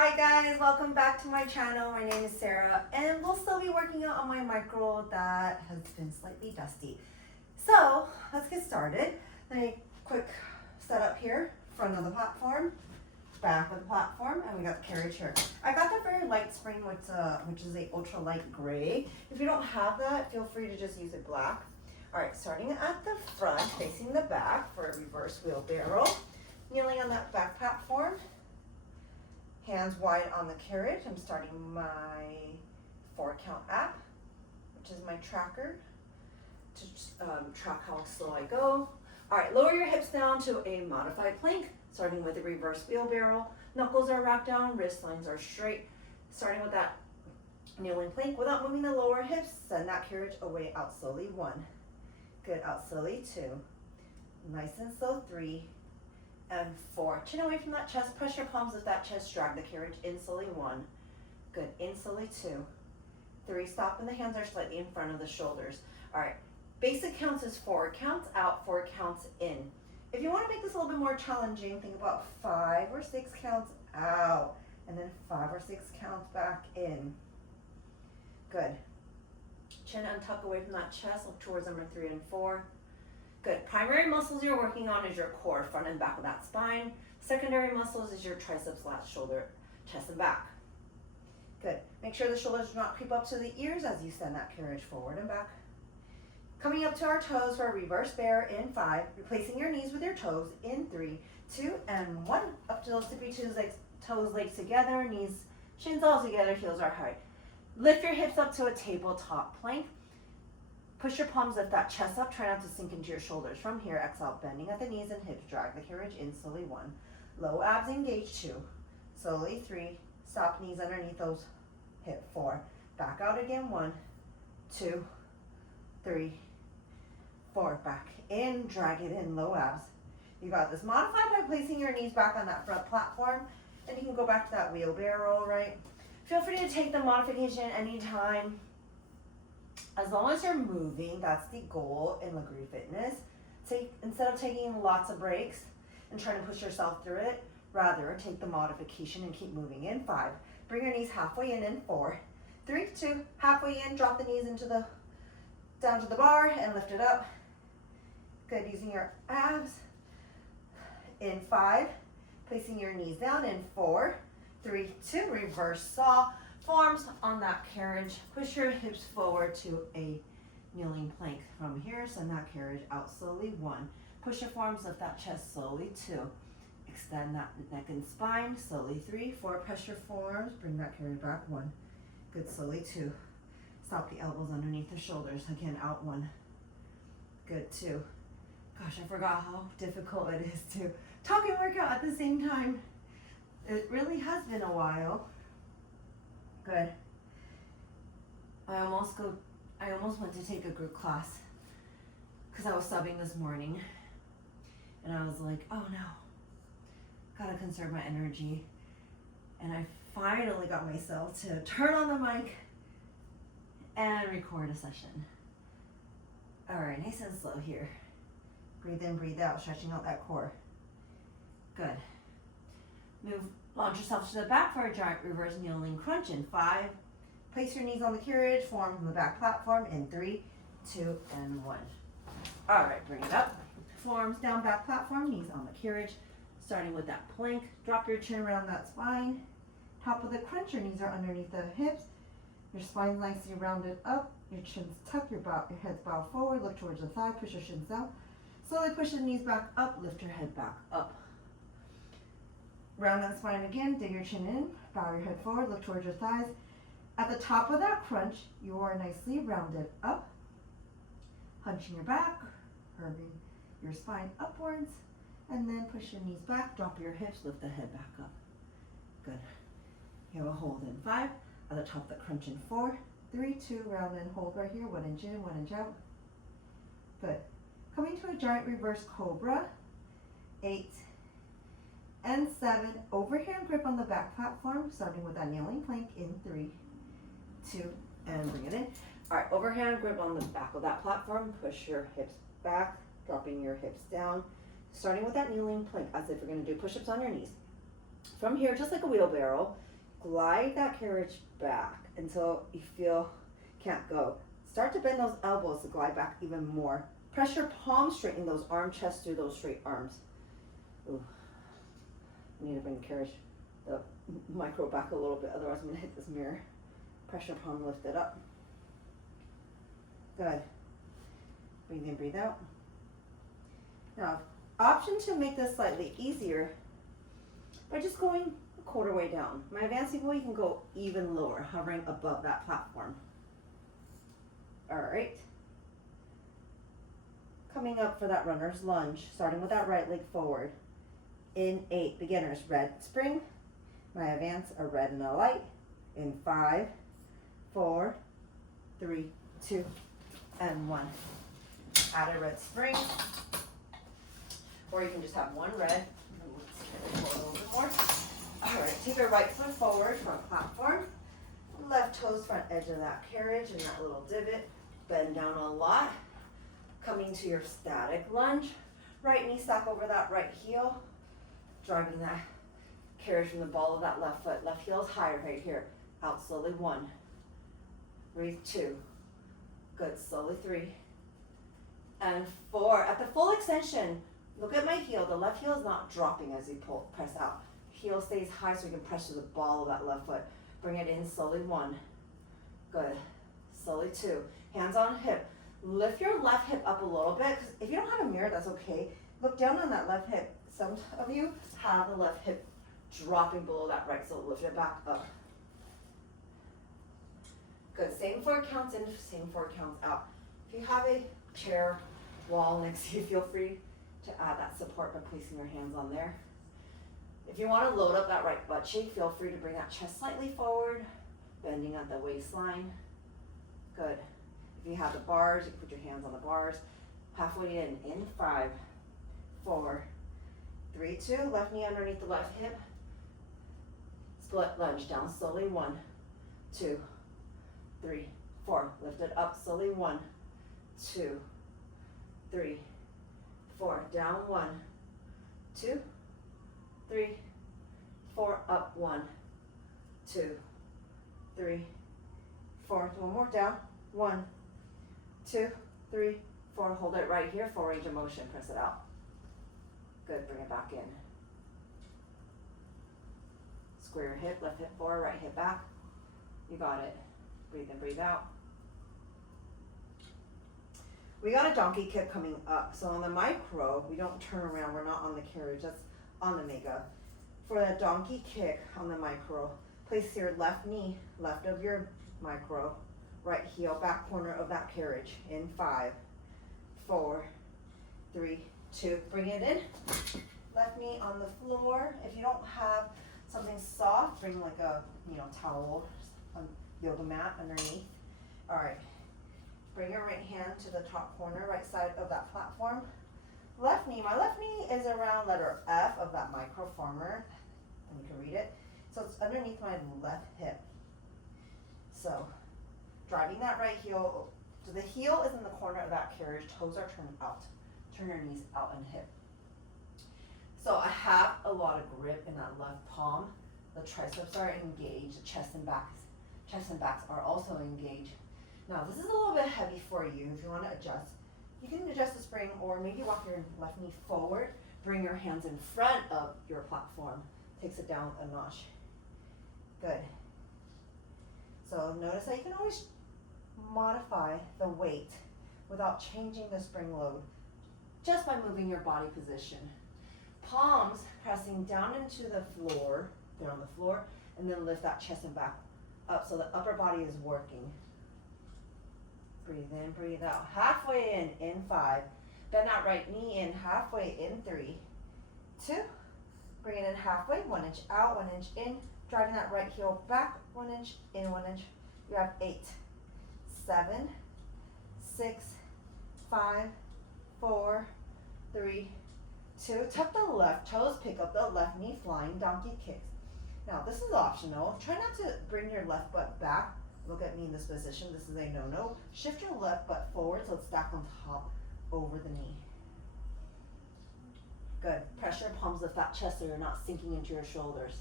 Hi guys, welcome back to my channel. My name is Sarah and we'll still be working out on my micro that has been slightly dusty. So let's get started. Let me quick setup here, front of the platform, back of the platform, and we got the carriage here. I got the very light spring which is a ultra light gray. If you don't have that, feel free to just use it black. All right, starting at the front, facing the back for a reverse wheelbarrow. Kneeling on that back platform. Hands wide on the carriage. I'm starting my 4-count app, which is my tracker to track how slow I go. All right, lower your hips down to a modified plank, starting with a reverse wheelbarrow. Knuckles are wrapped down, wrist lines are straight. Starting with that kneeling plank without moving the lower hips, send that carriage away out slowly. 1. Good, out slowly. 2. Nice and slow. 3. And 4. Chin away from that chest. Press your palms with that chest. Drag the carriage in slowly. 1. Good. In slowly. 2. 3. Stop and the hands are slightly in front of the shoulders. All right. Basic counts is 4 counts out, 4 counts in. If you want to make this a little bit more challenging, think about 5 or 6 counts out, and then 5 or 6 counts back in. Good. Chin and tuck away from that chest. Look towards number 3 and 4. Good. Primary muscles you're working on is your core, front and back of that spine. Secondary muscles is your triceps, lats, shoulder, chest, and back. Good. Make sure the shoulders do not creep up to the ears as you send that carriage forward and back. Coming up to our toes for a reverse bear in 5. Replacing your knees with your toes in 3, 2, and 1. Up to those tippy toes, legs together, knees, shins all together, heels are high. Lift your hips up to a tabletop plank. Push your palms, lift that chest up. Try not to sink into your shoulders. From here, exhale, bending at the knees and hips. Drag the carriage in slowly. 1. Low abs engage. 2. Slowly. 3. Stop, knees underneath those hip. 4. Back out again. 1, 2, 3, 4. Back in. Drag it in. Low abs. You got this. Modify by placing your knees back on that front platform. And you can go back to that wheelbarrow, right? Feel free to take the modification anytime. As long as you're moving, that's the goal in Lagree Fitness. Instead of taking lots of breaks and trying to push yourself through it, rather take the modification and keep moving in. 5. Bring your knees halfway in 4. 3, 2, halfway in, drop the knees down to the bar and lift it up. Good, using your abs. In 5, placing your knees down in 4, 3, 2, reverse saw. Forms on that carriage. Push your hips forward to a kneeling plank. From here, send that carriage out slowly. 1. Push your forearms, lift that chest slowly. 2. Extend that neck and spine slowly. 3, 4. Press your forearms. Bring that carriage back. 1. Good. Slowly. 2. Stop the elbows underneath the shoulders. Again, out. 1. Good. 2. Gosh, I forgot how difficult it is to talk and work out at the same time. It really has been a while. Good. I almost went to take a group class because I was subbing this morning and I was like, oh no, gotta conserve my energy. And I finally got myself to turn on the mic and record a session. All right, nice and slow here. Breathe in, breathe out, stretching out that core. Good. Launch yourself to the back for a giant reverse kneeling crunch in 5. Place your knees on the carriage, form from the back platform in 3, 2, and 1. All right, bring it up. Forearms down, back platform, knees on the carriage. Starting with that plank, drop your chin around that spine. Top of the crunch, your knees are underneath the hips. Your spine's nicely rounded up. Your chin's tucked, your head's bowed forward. Look towards the thigh, push your shins down. Slowly push the knees back up, lift your head back up. Round that spine again, dig your chin in, bow your head forward, look towards your thighs. At the top of that crunch, you are nicely rounded up, hunching your back, curving your spine upwards, and then push your knees back, drop your hips, lift the head back up. Good. You have a hold in 5, at the top of the crunch in 4, 3, 2, round and hold right here, 1 inch in, 1 inch out. Good. Coming to a giant reverse cobra, 8, and 7, overhand grip on the back platform, starting with that kneeling plank in 3, 2, and bring it in. All right, overhand grip on the back of that platform, push your hips back, dropping your hips down, starting with that kneeling plank as if you're gonna do push-ups on your knees. From here, just like a wheelbarrow, glide that carriage back until you feel can't go. Start to bend those elbows to glide back even more. Press your palms, straighten those arm chests through those straight arms. Ooh. I need to bring the carriage, the micro back a little bit, otherwise I'm gonna hit this mirror. Press your palm, lift it up. Good. Breathe in, breathe out. Now, option to make this slightly easier by just going a quarter way down. My advanced people, you can go even lower, hovering above that platform. All right. Coming up for that runner's lunge, starting with that right leg forward. In 8, beginners, red spring. My advance, a red and a light. In 5, 4, 3, 2, and 1. Add a red spring. Or you can just have one red. Let's a little bit more. All right, take your right foot forward, front platform. Left toes, front edge of that carriage and that little divot. Bend down a lot. Coming to your static lunge. Right knee stack over that right heel. Driving that carriage from the ball of that left foot. Left heel is higher right here. Out slowly, 1. Breathe, 2. Good, slowly, 3. And 4. At the full extension, look at my heel. The left heel is not dropping as you pull, press out. Heel stays high so you can press to the ball of that left foot. Bring it in slowly, 1. Good. Slowly, 2. Hands on hip. Lift your left hip up a little bit. If you don't have a mirror, that's okay. Look down on that left hip. Some of you have the left hip dropping below that right, so lift it back up. Good. Same 4 counts in, same 4 counts out. If you have a chair, wall next to you, feel free to add that support by placing your hands on there. If you want to load up that right butt cheek, feel free to bring that chest slightly forward, bending at the waistline. Good. If you have the bars, you can put your hands on the bars. Halfway in 5, 4, 3, 2. Left knee underneath the left hip. Split lunge down slowly, 1, 2, 3, 4. Lift it up slowly, 1, 2, 3, 4. Down, 1, 2, 3, 4. Up, 1, 2, 3, 4. One more down, 1, 2, 3, 4. Hold it right here, full range of motion. Press it out. Good, bring it back in. Square your hip, left hip forward, right hip back. You got it. Breathe in, breathe out. We got a donkey kick coming up. So on the micro, we don't turn around. We're not on the carriage. That's on the mega. For the donkey kick on the micro, place your left knee, left of your micro, right heel, back corner of that carriage. In 5, 4, 3, 2. Bring it in. Left knee on the floor. If you don't have something soft, bring like a towel, a yoga mat underneath. All right. Bring your right hand to the top corner, right side of that platform. Left knee. My left knee is around letter F of that Microformer. And you can read it. So it's underneath my left hip. So driving that right heel. So the heel is in the corner of that carriage. Toes are turned out. Turn your knees out and hip. So I have a lot of grip in that left palm. The triceps are engaged. The chest and backs are also engaged. Now this is a little bit heavy for you. If you want to adjust, you can adjust the spring or maybe walk your left knee forward. Bring your hands in front of your platform. Takes it down a notch. Good. So notice that you can always modify the weight without changing the spring load just by moving your body position. Palms pressing down into the floor, they're on the floor, and then lift that chest and back up so the upper body is working. Breathe in, breathe out. Halfway in 5. Bend that right knee in, halfway in 3, 2. Bring it in halfway, 1 inch out, 1 inch in. Driving that right heel back, 1 inch in, 1 inch. You have 8, 7, 6, 5, 4, 3, 2. Tuck the left toes, pick up the left knee, flying donkey kicks. Now this is optional. Try not to bring your left butt back. Look at me in this position. This is a no-no. Shift your left butt forward so it's stacked on top over the knee. Good. Press your palms, lift that chest so you're not sinking into your shoulders.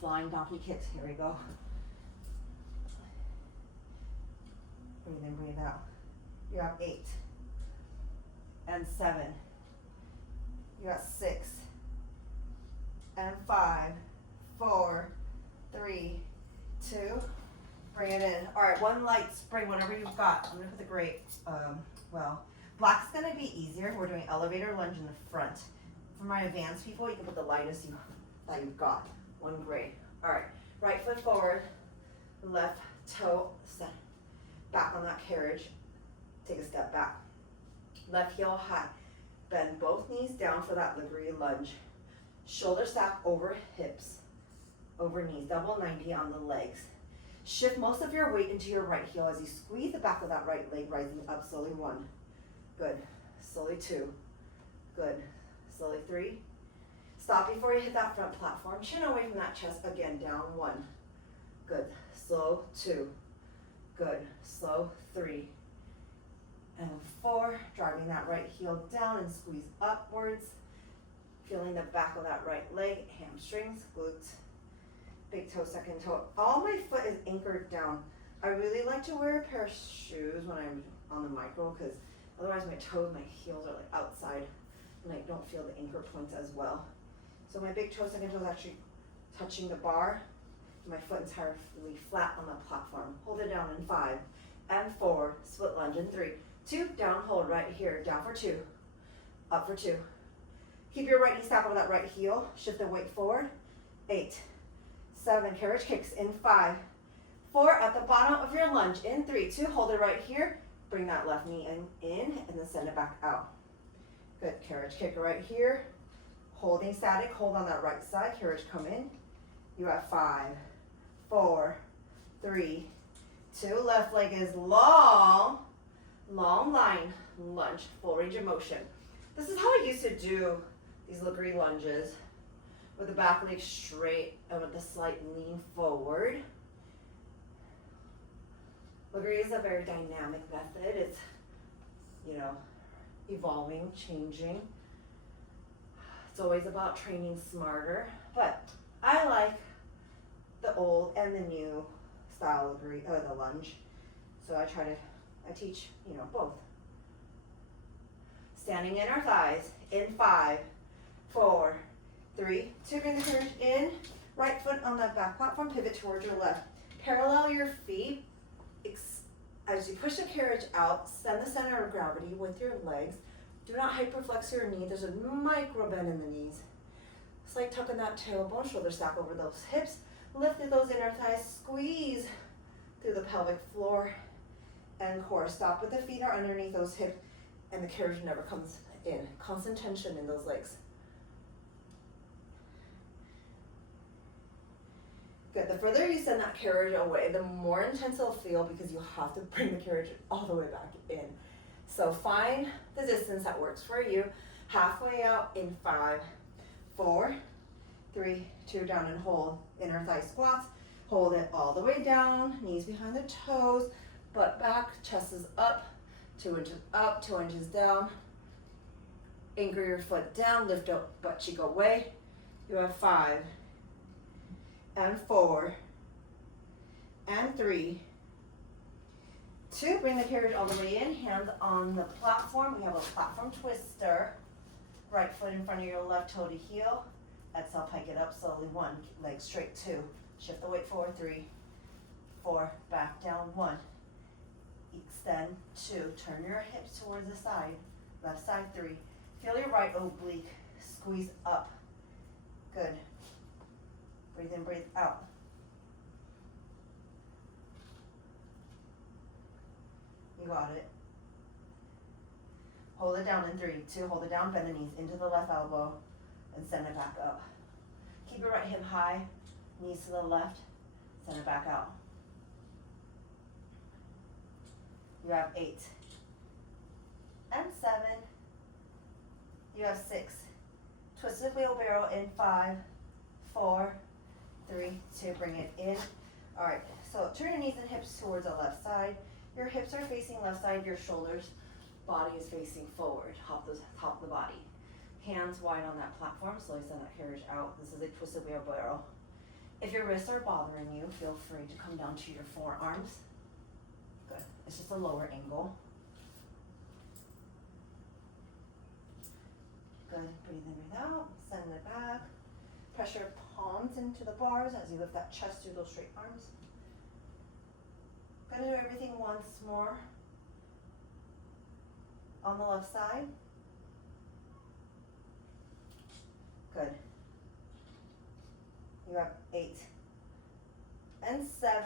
flying donkey kicks. Here we go. Breathe in, breathe out. You have 8 and 7. You got 6 and 5, 4, 3, 2. Bring it in. All right, one light spring, whatever you've got. I'm gonna put the gray. Black's gonna be easier. We're doing elevator lunge in the front. For my advanced people, you can put the lightest that you've got. One gray. All right, right foot forward, left toe step back on that carriage. Take a step back. Left heel high. Bend both knees down for that Lagree lunge. Shoulder stack over hips, over knees. Double 90 on the legs. Shift most of your weight into your right heel as you squeeze the back of that right leg, rising up slowly. 1. Good. Slowly 2. Good. Slowly 3. Stop before you hit that front platform. Chin away from that chest. Again, down 1. Good. Slow 2. Good. Slow 3. And 4. Driving that right heel down and squeeze upwards. Feeling the back of that right leg, hamstrings, glutes. Big toe, second toe. All my foot is anchored down. I really like to wear a pair of shoes when I'm on the micro because otherwise my toes, my heels are like outside and I don't feel the anchor points as well. So my big toe, second toe is actually touching the bar. My foot entirely flat on the platform. Hold it down in 5 and 4. Split lunge in 3, 2. Down, hold right here. Down for 2. Up for 2. Keep your right knee stacked over that right heel. Shift the weight forward. 8, 7. Carriage kicks in 5, 4. At the bottom of your lunge in 3, 2. Hold it right here. Bring that left knee in and then send it back out. Good. Carriage kick right here. Holding static. Hold on that right side. Carriage come in. You have 5, 4, 3, 2. Left leg is long. Long line lunge. Full range of motion. This is how I used to do these Lagree lunges, with the back leg straight and with the slight lean forward. Lagree is a very dynamic method. It's, evolving, changing. It's always about training smarter, but I like the old and the new style Lagree, or the lunge. So I teach, both. Standing in our thighs in 5, 4, 3, 2. Bring the carriage in. Right foot on the back platform. Pivot towards your left. Parallel your feet. As you push the carriage out, send the center of gravity with your legs. Do not hyperflex your knee. There's a micro bend in the knees. Slight tuck in that tailbone. Shoulder stack over those hips. Lift those inner thighs. Squeeze through the pelvic floor and core. Stop with the feet are underneath those hips. And the carriage never comes in. Constant tension in those legs. Good. The further you send that carriage away, the more intense it'll feel because you have to bring the carriage all the way back in. So find the distance that works for you. Halfway out in 5, 4, 3, 2. Down and hold. Inner thigh squats. Hold it all the way down. Knees behind the toes. Butt back. Chest is up. 2 inches up, 2 inches down. Anchor your foot down, lift up, butt cheek away. You have 5 and 4 and 3, 2. Bring the carriage all the way in, hands on the platform. We have a platform twister. Right foot in front of your left toe to heel. Exhale, pike it up slowly. 1, leg straight. 2, shift the weight forward. 3, 4, back down. 1. Extend. 2. Turn your hips towards the side. Left side. 3. Feel your right oblique squeeze up. Good. Breathe in, breathe out. You got it. Hold it down in 3, 2. Hold it down. Bend the knees into the left elbow and send it back up. Keep your right hip high. Knees to the left. Send it back out. You have 8 and 7. You have 6. Twisted wheelbarrow in 5, 4, 3, 2. Bring it in. All right. So turn your knees and hips towards the left side. Your hips are facing left side. Your shoulders, body is facing forward. Top the body. Hands wide on that platform. Slowly send that carriage out. This is a twisted wheelbarrow. If your wrists are bothering you, feel free to come down to your forearms. Good. It's just a lower angle. Good. Breathe in, breathe out. Send it back. Press your palms into the bars as you lift that chest through those straight arms. Gonna do everything once more. On the left side. Good. You have 8 and 7.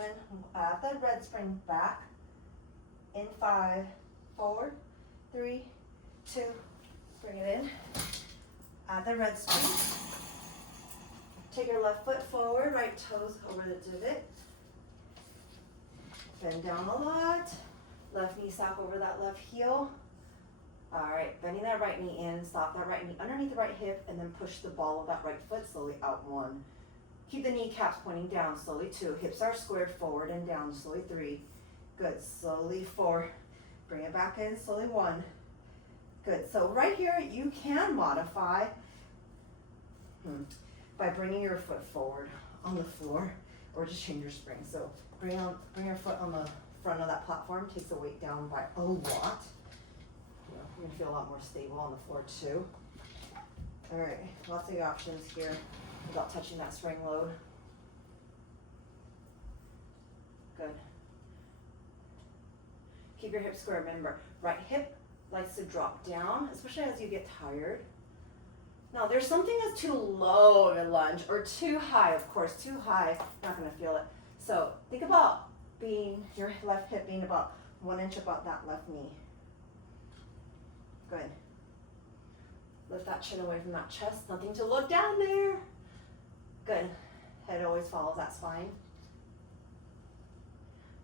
Add the red spring back. In 5, 4, 3, 2. Bring it in. Add the red spring. Take your left foot forward, right toes over the divot. Bend down a lot. Left knee sock over that left heel. All right, bending that right knee in, stop that right knee underneath the right hip, and then push the ball of that right foot slowly out 1. Keep the kneecaps pointing down, slowly 2. Hips are squared forward and down, slowly 3. Good, slowly 4. Bring it back in, slowly 1. Good, so right here, you can modify by bringing your foot forward on the floor, or just change your spring. So bring your foot on the front of that platform, takes the weight down by a lot. You're gonna feel a lot more stable on the floor too. All right, lots of options here without touching that spring load. Good. Keep your hips square. Remember, right hip likes to drop down, especially as you get tired. Now, there's something that's too low of a lunge, or too high, of course. Too high, not gonna feel it. So think about your left hip being about 1 inch above that left knee. Good. Lift that chin away from that chest. Nothing to look down there. Good. Head always follows that spine.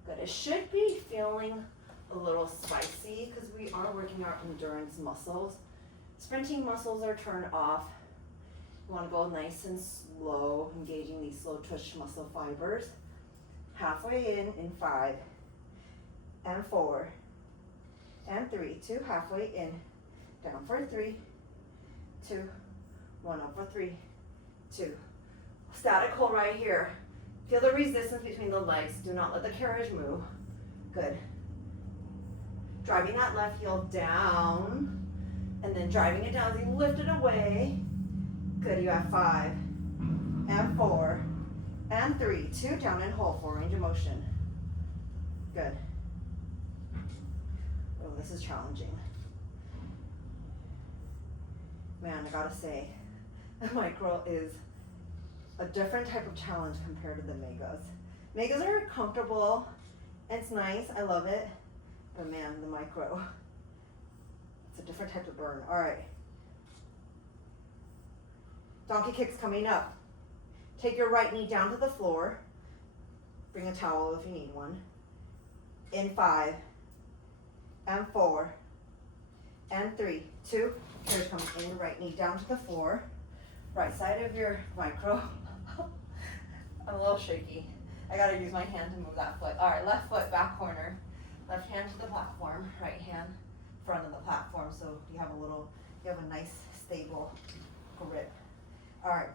Good. It should be feeling a little spicy because we are working our endurance muscles. Sprinting muscles are turned off. You want to go nice and slow, engaging these slow twitch muscle fibers. Halfway in 5 and 4 and 3, 2, halfway in, down for 3, 2, 1, up for 3, 2. Static hold right here. Feel the resistance between the legs. Do not let the carriage move. Good. Driving that left heel down, and then driving it down as you lift it away. Good, you have 5 and 4 and 3, 2, down and hold for range of motion. Good. Oh, this is challenging. Man, I gotta say, the micro is a different type of challenge compared to the megas. Megas are comfortable, it's nice, I love it, but man, the micro, it's a different type of burn. All right. Donkey kicks coming up. Take your right knee down to the floor. Bring a towel if you need one. In 5 and 4 and 3, 2. Here it comes in, right knee down to the floor. Right side of your micro. I'm a little shaky. I gotta use my hand to move that foot. All right, left foot, back corner. Left hand to the platform, right hand front of the platform, so you have a nice stable grip. All right,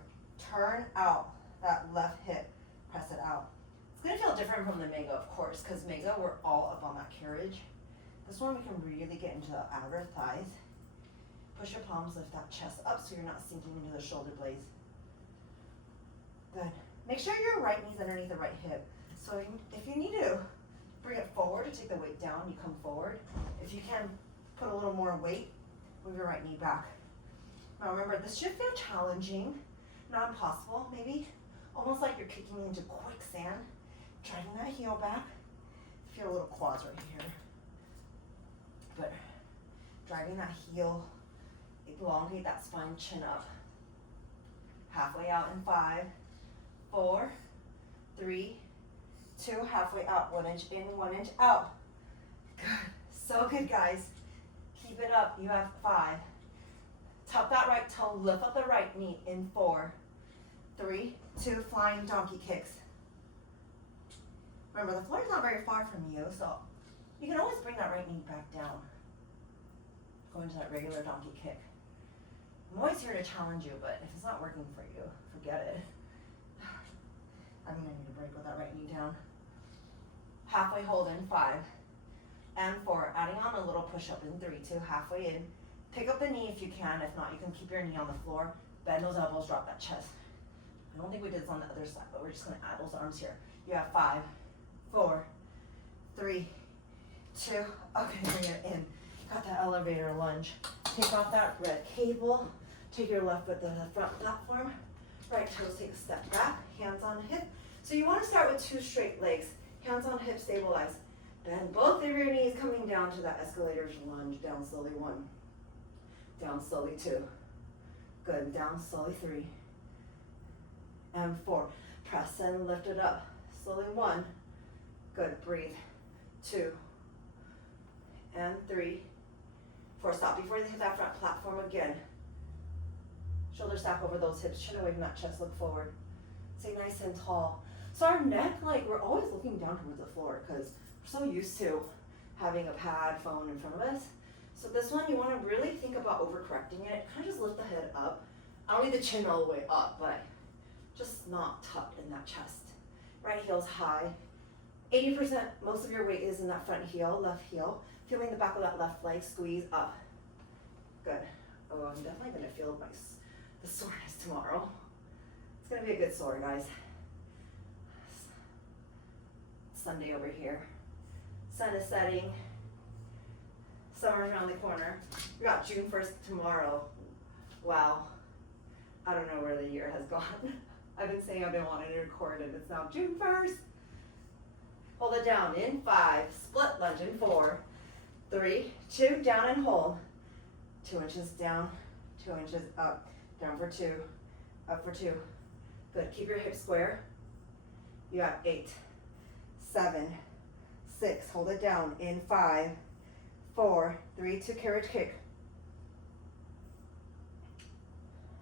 turn out that left hip, press it out. It's gonna feel different from the mega, of course, because mega, we're all up on that carriage. This one, we can really get into the outer thighs. Push your palms, lift that chest up so you're not sinking into the shoulder blades. Good. Make sure your right knee's underneath the right hip. So if you need to bring it forward to take the weight down, you come forward. If you can put a little more weight, move your right knee back. Now remember, this should feel challenging, not impossible, maybe almost like you're kicking into quicksand. Driving that heel back. Feel a little quads right here. But driving that heel, elongate that spine, chin up. Halfway out in 5, 4, 3, 2, halfway out, 1 inch in, 1 inch out. Good, so good guys. Keep it up, you have 5. Tap that right toe, lift up the right knee in 4, 3, 2, flying donkey kicks. Remember, the floor is not very far from you, so you can always bring that right knee back down. Go into that regular donkey kick. I'm always here to challenge you, but if it's not working for you, forget it. halfway hold in 5 and 4, adding on a little push up in 3, 2, halfway in. Pick up the knee if you can. If not, you can keep your knee on the floor. Bend those elbows, drop that chest. I don't think we did this on the other side, but we're just gonna add those arms here. You have 5, 4, 3, 2, okay, bring it in. Got that elevator lunge. Take off that red cable. Take your left foot to the front platform. Right toes take a step back, hands on hip. So you wanna start with 2 straight legs. Hands on hip, stabilize. Bend both of your knees coming down to that escalator's lunge. Down slowly 1, down slowly 2. Good, down slowly 3, and 4. Press and lift it up. Slowly 1, good, breathe. 2, and 3, 4. Stop before you hit that front platform again. Shoulder stack over those hips, chin away from that chest, look forward. Stay nice and tall. So our neck, like, we're always looking down towards the floor because we're so used to having a pad, phone in front of us. So this one, you want to really think about overcorrecting it. Kind of just lift the head up. I don't need the chin all the way up, but just not tucked in that chest. Right heel's high. 80%, most of your weight is in that front heel, left heel. Feeling the back of that left leg, squeeze up. Good. Oh, I'm definitely going to feel the soreness tomorrow. It's going to be a good sore, guys. Sunday over here. Sun is setting. Summer's around the corner. We got June 1st tomorrow. Wow. I don't know where the year has gone. I've been saying I've been wanting to record and it's now June 1st. Hold it down in 5, split lunge in 4, 3, 2, down and hold. 2 inches down, 2 inches up, down for 2, up for 2. Good, keep your hips square. You have 8, 7, 6, hold it down in 5, 4, 3, 2, carriage kick.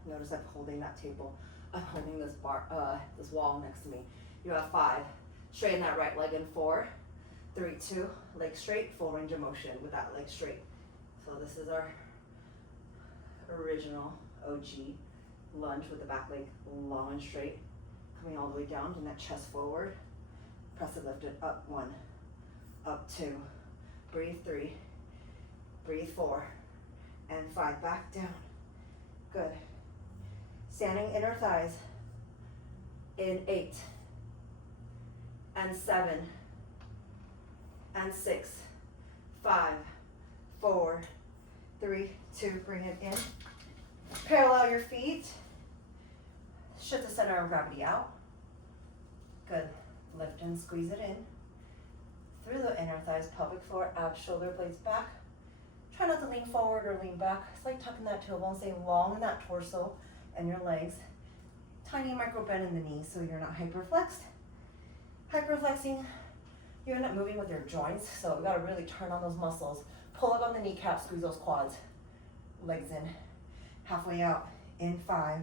Notice I'm holding that table. I'm holding this this wall next to me. You have 5. Straighten that right leg in 4, 3, 2, leg straight, full range of motion with that leg straight. So this is our original OG lunge with the back leg long and straight, coming all the way down, and that chest forward. Press it, lift it, up 1, up 2, breathe 3, breathe 4, and 5, back down. Good. Standing inner thighs in 8, and 7, and 6, 5, 4, 3, 2, bring it in. Parallel your feet. Shift the center of gravity out. Good. Lift and squeeze it in. Through the inner thighs, pelvic floor, abs, shoulder blades back. Try not to lean forward or lean back. It's like tucking that tailbone, stay long in that torso and your legs. Tiny micro bend in the knees so you're not hyperflexed. Hyperflexing, you end up moving with your joints, so we gotta really turn on those muscles. Pull up on the kneecap, squeeze those quads. Legs in, halfway out, in 5,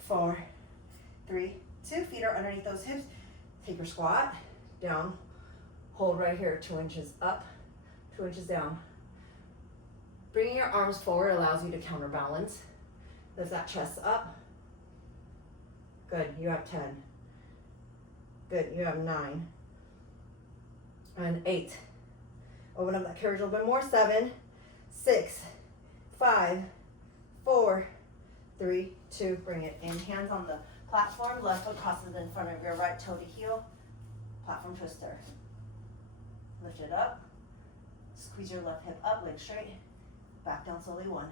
4, 3, 2, feet are underneath those hips. Take your squat, down, hold right here, 2 inches up, 2 inches down. Bringing your arms forward allows you to counterbalance. Lift that chest up. Good, you have 10. Good, you have 9. And 8. Open up that carriage a little bit more. 7, 6, 5, 4, 3, 2, bring it in. Hands on the platform, left foot crosses in front of your right toe to heel. Platform twister. Lift it up. Squeeze your left hip up, leg straight. Back down slowly, 1.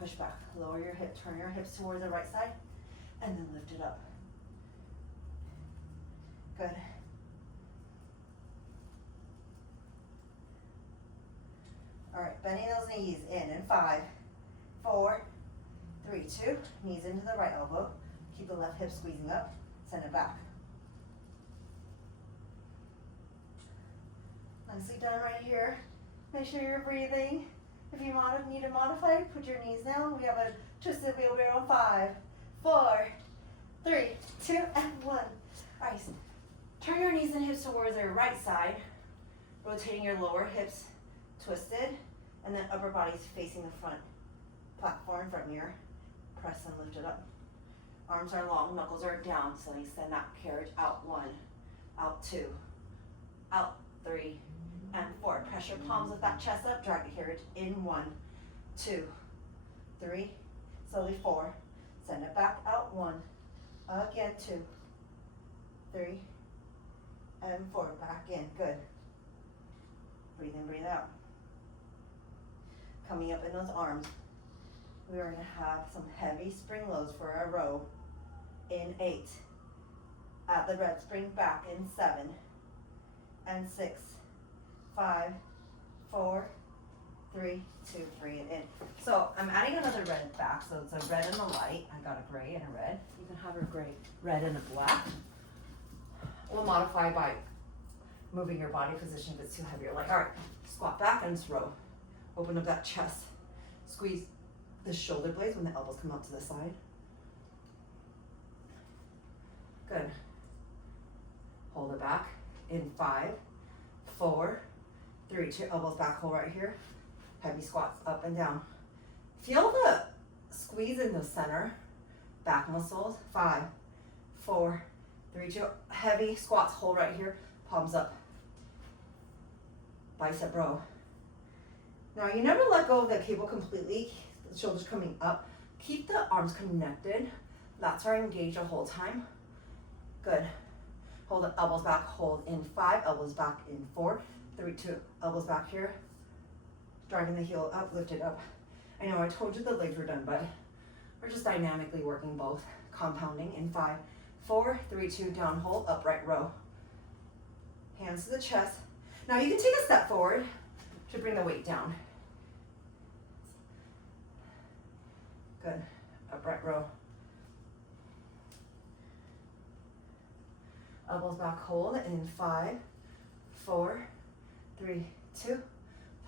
Push back, lower your hip, turn your hips towards the right side, and then lift it up. Good. All right, bending those knees in 5, 4, 3, 2, knees into the right elbow. Keep the left hip squeezing up, send it back. Nicely done right here. Make sure you're breathing. If you need to modify, put your knees down. We have a twisted wheelbarrow. 5, 4, 3, 2, and 1. All right, turn your knees and hips towards your right side, rotating your lower hips twisted, and then upper body's facing the front platform, front mirror. Press and lift it up. Arms are long, knuckles are down, so extend that carriage out 1, out 2, out, 3 and 4. Pressure palms with that chest up, drag the carriage in, 1, 2, 3, slowly 4, send it back out, 1, again 2, 3, and 4, back in, good. Breathe in, breathe out. Coming up in those arms, we are gonna have some heavy spring loads for our row in 8. Add the red spring back in 7 and 6, 5, 4, 3, 2, breathe in. So I'm adding another red back, so it's a red and a light. I got a gray and a red. You can have a gray, red and a black. We'll modify by moving your body position if it's too heavy or light. All right, squat back and just row. Open up that chest. Squeeze the shoulder blades when the elbows come out to the side. Good. Hold it back in 5, 4, 3, 2, elbows back, hold right here. Heavy squats up and down. Feel the squeeze in the center, back muscles. 5, 4, 3, 2, heavy squats, hold right here, palms up. Bicep row. Now you never let go of the cable completely, the shoulders coming up. Keep the arms connected. Lats are engaged the whole time. Good. Hold the elbows back, hold in 5, elbows back in 4, 3, 2, elbows back here. Driving the heel up, lift it up. I know I told you the legs were done, but we're just dynamically working both. Compounding in 5, 4, 3, 2, down, hold, upright row. Hands to the chest. Now you can take a step forward to bring the weight down. Good, upright row. Elbows back, hold in 5, 4, 3, 2.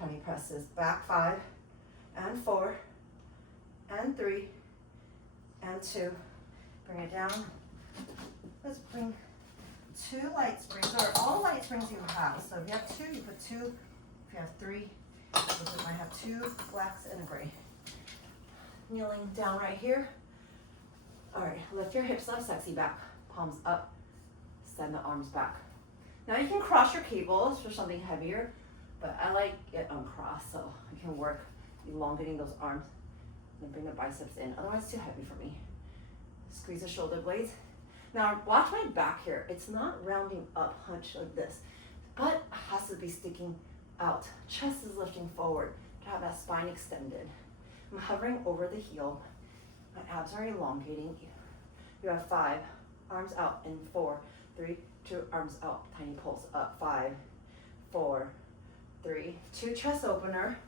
Tiny presses back, 5 and 4 and 3 and 2. Bring it down. Let's bring 2 light springs, or all light springs you have. So if you have 2, you put 2. If you have 3, you might have 2 blacks and a gray. Kneeling down right here. All right, lift your hips up, sexy back, palms up. Send the arms back. Now you can cross your cables for something heavier, but I like it uncrossed so you can work elongating those arms and bring the biceps in. Otherwise it's too heavy for me. Squeeze the shoulder blades. Now watch my back here. It's not rounding up, hunch like this. Butt has to be sticking out. Chest is lifting forward to have that spine extended. I'm hovering over the heel. My abs are elongating. You have 5, arms out in 4, 3, 2, arms out, tiny pulse up, 5, 4, 3, 2, chest opener.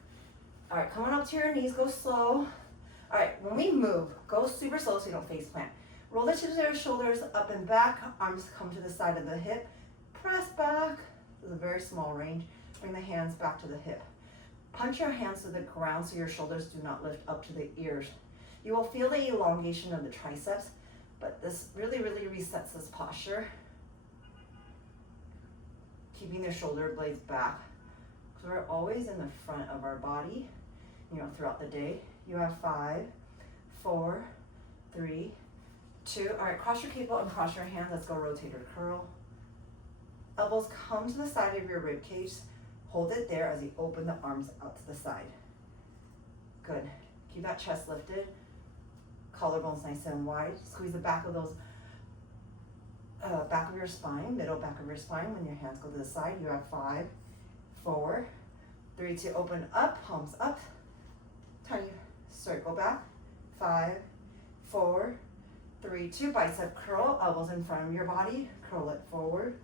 All right, come on up to your knees, go slow. All right, when we move, go super slow so you don't face plant. Roll the tips of your shoulders up and back, arms come to the side of the hip, press back. This is a very small range. Bring the hands back to the hip. Punch your hands to the ground so your shoulders do not lift up to the ears. You will feel the elongation of the triceps, but this really, really resets this posture. Keeping the shoulder blades back, because we're always in the front of our body, throughout the day. You have 5, 4, 3, 2. All right, cross your cable and cross your hands. Let's go rotator curl. Elbows come to the side of your rib cage. Hold it there as you open the arms out to the side. Good. Keep that chest lifted. Collarbones nice and wide. Squeeze the back of those, back of your spine, middle back of your spine. When your hands go to the side, you have 5, 4, 3, 2, open up, palms up. Tiny circle back. 5, 4, 3, 2, bicep curl, elbows in front of your body, curl it forward.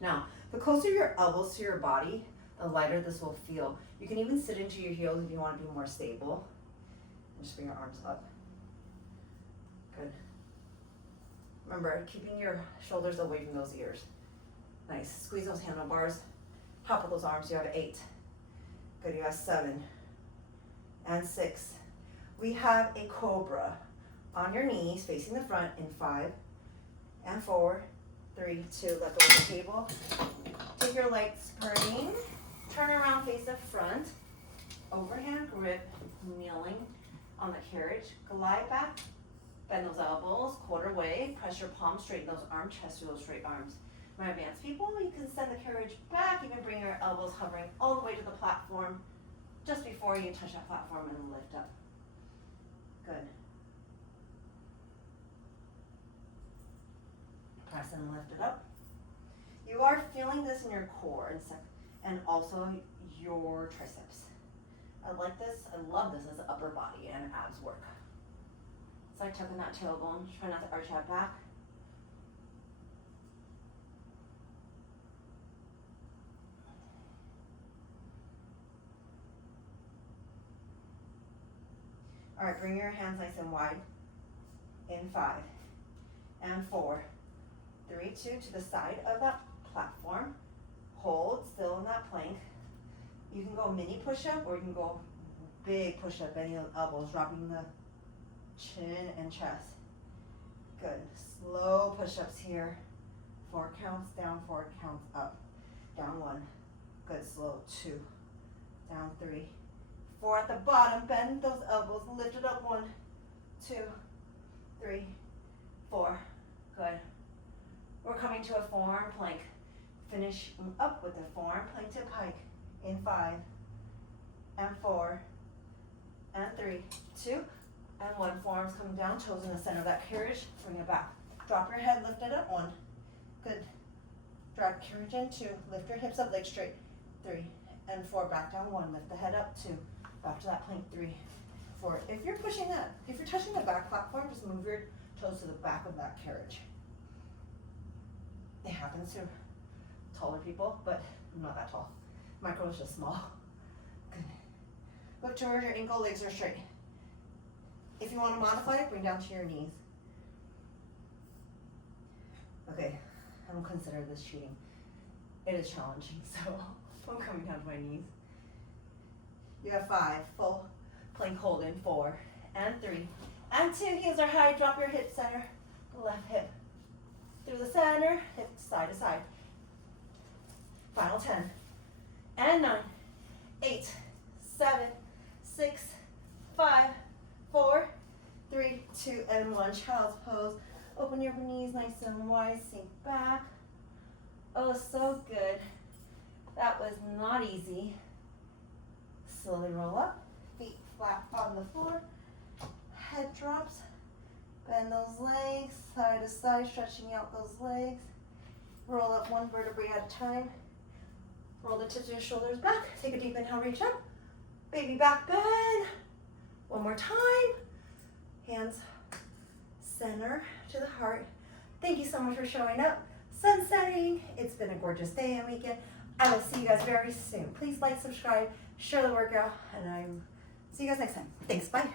Now, the closer your elbows to your body, the lighter this will feel. You can even sit into your heels if you want to be more stable. And just bring your arms up. Good. Remember, keeping your shoulders away from those ears. Nice. Squeeze those handlebars. Top of those arms. You have 8. Good. You have 7 and 6. We have a cobra on your knees, facing the front in 5 and 4, 3, 2. Let go of the table. Take your light spring. Turn around, face the front. Overhand grip, kneeling on the carriage. Glide back. Bend those elbows, quarter way. Press your palms, straighten those arms, chest to those straight arms. My advanced people, you can send the carriage back, even bring your elbows hovering all the way to the platform just before you touch that platform and lift up. Good. Press and lift it up. You are feeling this in your core and also your triceps. I like this, I love this as upper body and abs work. It's like tucking that tailbone, try not to arch that back. All right, bring your hands nice and wide. In 5 and 4, 3, 2 to the side of that platform. Hold still in that plank. You can go mini push-up or you can go big push-up, bending the elbows, dropping the chin and chest. Good. Slow push-ups here. 4 counts down, 4 counts up. Down 1. Good. Slow. 2. Down 3. 4 at the bottom. Bend those elbows. Lift it up. 1, 2, 3, 4. Good. We're coming to a forearm plank. Finish up with the forearm plank to pike. In 5 and 4 and 3, 2 and 1. Forearms coming down, toes in the center of that carriage. Bring it back. Drop your head, lift it up. 1. Good. Drag carriage in. 2. Lift your hips up, legs straight. 3 and 4. Back down. 1. Lift the head up. 2. Back to that plank. 3, 4. If you're pushing that, if you're touching the back platform, just move your toes to the back of that carriage. It happens to taller people, but I'm not that tall. Micro is just small. Good. Look towards your ankle, legs are straight. If you want to modify it, bring down to your knees. Okay, I don't consider this cheating. It is challenging, so I'm coming down to my knees. You have 5, full plank hold in 4 and 3 and 2. Heels are high, drop your hip center, left hip through the center, hip side to side. Final 10 and 9, 8, 7, 6, 5, 4, 3, 2, and 1. Child's pose. Open your knees nice and wide, sink back. Oh, so good. That was not easy. Slowly roll up, feet flat on the floor, head drops, bend those legs, side to side, stretching out those legs. Roll up 1 vertebrae at a time. Roll the tips of your shoulders back. Take a deep inhale, reach up. Baby back bend. 1 more time. Hands center to the heart. Thank you so much for showing up. Sun setting. It's been a gorgeous day and weekend. I will see you guys very soon. Please like, subscribe, share the workout, and I'll see you guys next time. Thanks, bye.